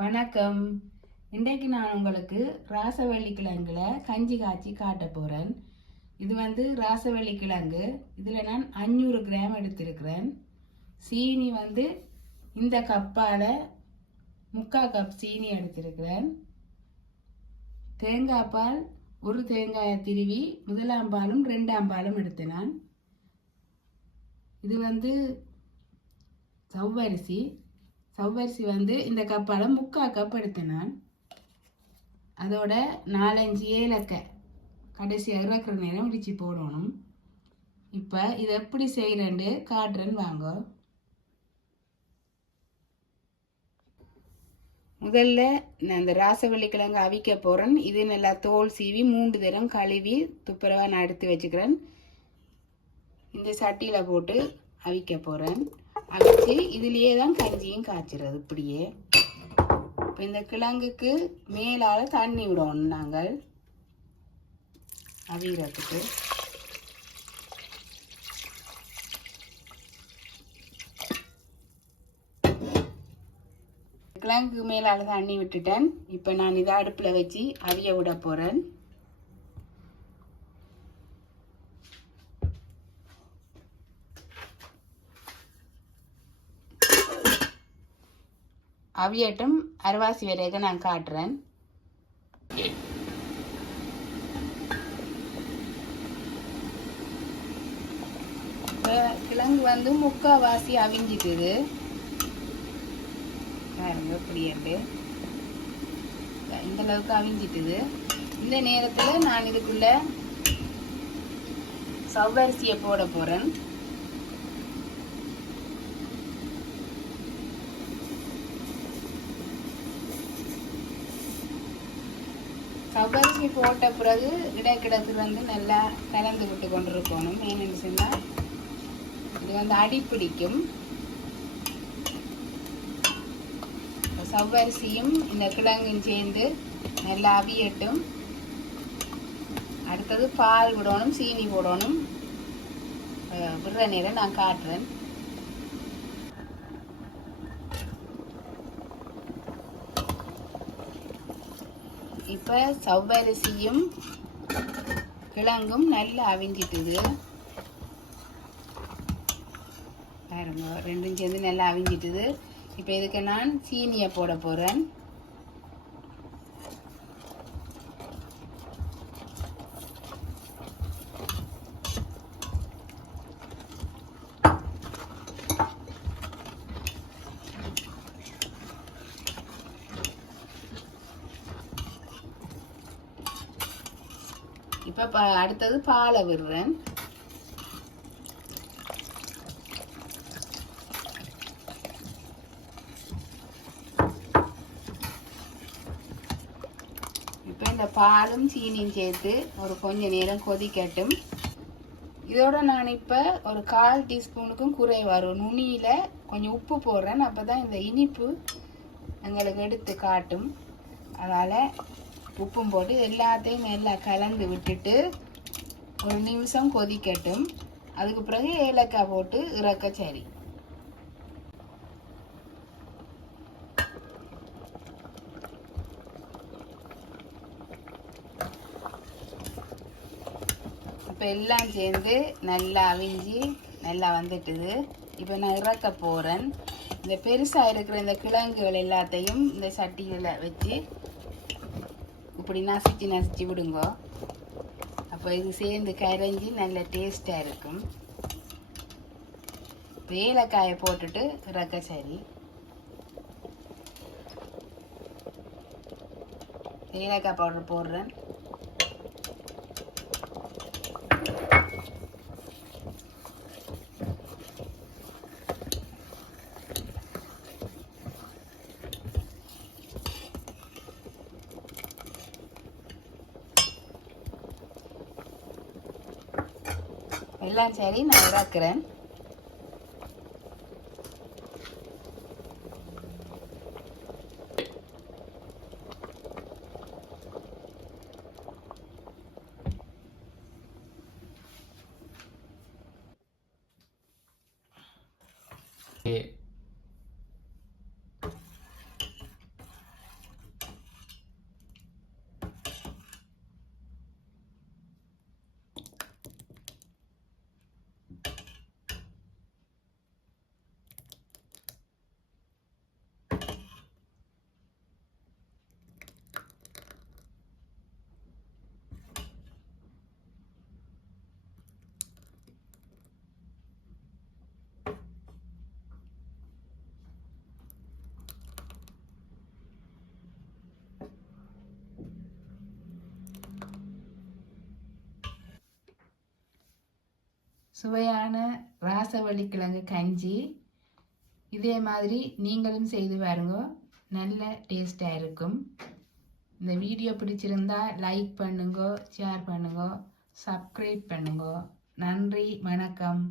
வணக்கம். இன்றைக்கு நான் உங்களுக்கு ராசவள்ளி கிழங்குல கஞ்சி காய்ச்சி காட்ட போகிறேன் இது வந்து ராசவள்ளி கிழங்கு. இதில் நான் அஞ்சூறு கிராம் எடுத்திருக்கிறேன். சீனி வந்து இந்த கப்பால் முக்கால் கப் சீனி எடுத்திருக்கிறேன். தேங்காய் பால் ஒரு தேங்காயை திருவி முதலாம் பாலும் ரெண்டாம் பாலும் எடுத்தேன் நான். இது வந்து சவ்வரிசி. சவ்வரிசி வந்து இந்த கப்பால் முக்கால் கப் எடுத்தேன் நான். அதோட நாலஞ்சு ஏலக்காய் கடைசியாக இறக்குற நேரம் இடித்து போடணும். இப்போ இதை எப்படி செய்கிறேன்னு காட்டுறேன்னு வாங்க. முதல்ல நான் இந்த ராசவள்ளி கிழங்கு அவிக்க போகிறேன் இது நல்லா தோல் சீவி மூன்று தரம் கழுவி துப்புரவாக நான் எடுத்து வச்சுக்கிறேன். இந்த சட்டியில் போட்டு அவிக்க போகிறேன் அழைச்சி இதுலேயே தான் கஞ்சியும் காய்ச்சிறது இப்படியே. இப்போ இந்த கிழங்குக்கு மேலால் தண்ணி விடணும் நாங்கள். அவிகிறதுக்கு கிழங்குக்கு மேலால் தண்ணி விட்டுட்டேன். இப்போ நான் இதை அடுப்பில் வச்சு அவிய விட போகிறேன் அவியட்டும் அருவாசி வரைக்கும் நான் காட்டுறேன். இப்போ கிழங்கு வந்து முக்கால்வாசி அவிஞ்சிட்டுது பாருங்க இப்படி இந்த அளவுக்கு அவிஞ்சிட்டுது இந்த நேரத்தில் நான் இதுக்குள்ள சவ்வரிசியை போட போகிறேன் சௌகரிசி போட்ட பிறகு இடைக்கிடத்து வந்து நல்லா கலந்து விட்டு கொண்டிருக்கணும். ஏன்னு சொன்னால் இது வந்து அடி பிடிக்கும். சவ்வரிசியும் இந்த கிழங்கும் சேர்ந்து நல்லா அவியட்டும். அடுத்தது பால் விடணும் சீனி போடணும். விடுற நேரம் நான் காட்டுறேன். இப்போ சவ்வரிசியும் கிழங்கும் நல்லா அவிஞ்சிட்டுது. பாருங்க ரெண்டும் சேர்ந்து நல்லா அவிஞ்சிட்டுது. இப்போ இதுக்கு நான் சீனியை போட போகிறேன் இப்போ அடுத்தது பாலை விடுறேன். இப்போ இந்த பாலும் சீனியும் சேர்த்து ஒரு கொஞ்ச நேரம் கொதிக்கட்டும். இதோட நான் இப்போ ஒரு கால் டீஸ்பூனுக்கும் குறை வரும். நுனியில் கொஞ்சம் உப்பு போடுறேன். அப்போ தான் இந்த இனிப்பு எங்களுக்கு எடுத்து காட்டும். அதனால் உப்பும் போட்டு எல்லாத்தையும் நல்லா கலந்து விட்டுட்டு ஒரு நிமிஷம் கொதிக்கட்டும். அதுக்கு பிறகு ஏலக்காய் போட்டு இறக்க சரி. இப்போ எல்லாம் சேர்ந்து நல்லா அவிஞ்சு நல்லா வந்துட்டுது. இப்போ நான் இறக்க போகிறேன் இந்த பெருசாக இருக்கிற இந்த கிழங்குகள் எல்லாத்தையும் இந்த சட்டியில் வச்சு இப்படி நசிச்சு நசிச்சு விடுங்க. அப்போ இது சேர்ந்து கரைஞ்சி நல்ல டேஸ்ட்டாக இருக்கும். ஏலக்காயை போட்டுட்டு இறக்க சரி. ஏலக்காய் பவுடர் போடுறேன். எல்லாம் சரி நான் உருவாக்குறேன் Yeah. சுவையான ராசவள்ளி கிழங்கு கஞ்சி. இதே மாதிரி நீங்களும் செய்து பாருங்க. நல்ல டேஸ்டாக இருக்கும். இந்த வீடியோ பிடிச்சிருந்தா லைக் பண்ணுங்க ஷேர் பண்ணுங்க சப்ஸ்கிரைப் பண்ணுங்க. நன்றி வணக்கம்.